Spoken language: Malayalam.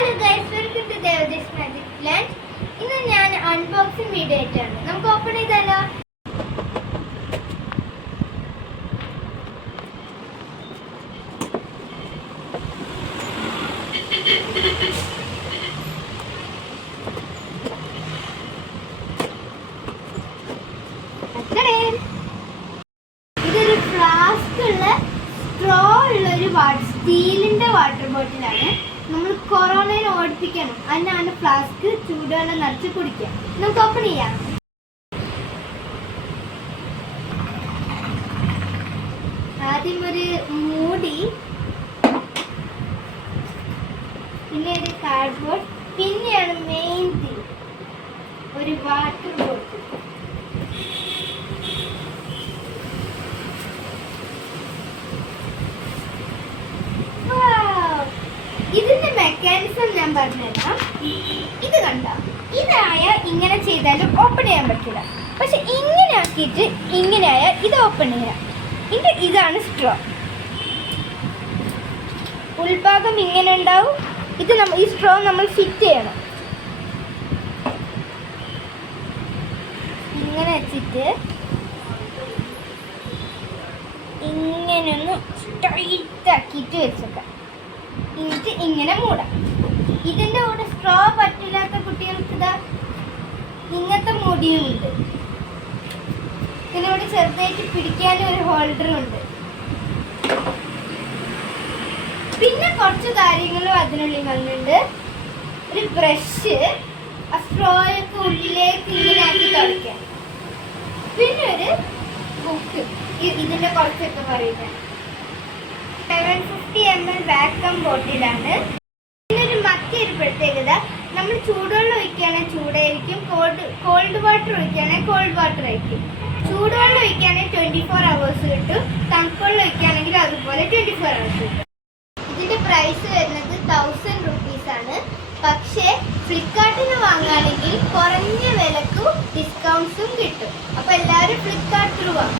Hello guys, welcome to Devaj's Magic Land. ഇന്ന് ഞാൻ അൺബോക്സിംഗ് വീഡിയോ ആയിട്ടാണ്. നമുക്ക് ഓപ്പൺ ചെയ്താലോ? ഇതൊരു ഫ്ലാസ്ക് ഉള്ള സ്ട്രോ ഉള്ള ഒരു സ്റ്റീലിന്റെ വാട്ടർ ബോട്ടിലാണ്. നമ്മൾ കൊറോണയെ ഓടിപ്പിക്കണം, അതിനാണ് ഫ്ലാസ്ക് ചൂടുവെള്ളം നിറച്ച് കുടിക്കുക. നമുക്ക് ഓപ്പൺ ചെയ്യാം. ആദ്യം ഒരു മൂടി, പിന്നെ ഒരു കാർഡ്ബോർഡ്, പിന്നെയാണ് മെയിൻ തിങ് ഒരു വാട്ടർ ബോട്ടിൽ. ഇതിന്റെ മെക്കാനിസം ഞാൻ പറഞ്ഞുതരാം. ഇത് കണ്ട, ഇതായ ഇങ്ങനെ ചെയ്താലും ഓപ്പൺ ചെയ്യാൻ പറ്റില്ല. പക്ഷെ ഇങ്ങനെ ആക്കിയിട്ട് ഇങ്ങനെ ആയാൽ ഇത് ഓപ്പൺ ചെയ്യാം. ഇതാണ് സ്ട്രോ. ഉൾഭാഗം ഇങ്ങനെ ഉണ്ടാവും. ഈ സ്ട്രോ നമ്മൾ ഫിറ്റ് ചെയ്യണം. ഇങ്ങനെ വെച്ചിട്ട് ഇങ്ങനെ ഒന്ന് സ്ട്രൈറ്റ് ആക്കിയിട്ട് വെച്ചേക്കാം. എന്നിട്ട് ഇങ്ങനെ മൂടാം. ഇതിൻ്റെ കൂടെ സ്ട്രോ പറ്റില്ലാത്ത കുട്ടികൾക്ക് ഇതാ ഇങ്ങനത്തെ മുടിയും ഉണ്ട്. ഇതിനോട് ചെറുതായിട്ട് പിടിക്കാനും ഒരു ഹോൾഡറും ഉണ്ട്. പിന്നെ കുറച്ച് കാര്യങ്ങളും അതിനുള്ളിൽ വന്നിട്ടുണ്ട്. ഒരു ബ്രഷ്, ആ സ്ട്രോയൊക്കെ ഉള്ളിലേക്ക് ഇങ്ങനെ ആക്കി കളിക്കാം. പിന്നെ ഒരു ബുക്ക്, ഇതിന്റെ കുറച്ചൊക്കെ പറയുന്നത്. 750 ml വാക്വം ബോട്ടിലാണ്. ഇതിനൊരു മറ്റൊരു പ്രത്യേകത, നമ്മൾ ചൂടുവെള്ളം ഒഴിക്കുകയാണെങ്കിൽ ചൂടായിരിക്കും, കോൾഡ് വാട്ടർ ഒഴിക്കുകയാണെങ്കിൽ കോൾഡ് വാട്ടർ ആയിരിക്കും. ചൂടുവെള്ളം ഒഴിക്കുകയാണെങ്കിൽ 24 hours കിട്ടും, തണുപ്പുവെള്ളം ഒഴിക്കുകയാണെങ്കിൽ അതുപോലെ 24 hours കിട്ടും. ഇതിന്റെ പ്രൈസ് വരുന്നത് 1000 rupees ആണ്. പക്ഷേ ഫ്ലിപ്കാർട്ടിൽ നിന്ന് വാങ്ങുകയാണെങ്കിൽ കുറഞ്ഞ വിലക്കും ഡിസ്കൗണ്ട്സും കിട്ടും. അപ്പോൾ എല്ലാവരും ഫ്ലിപ്കാർട്ടിൽ വാങ്ങും.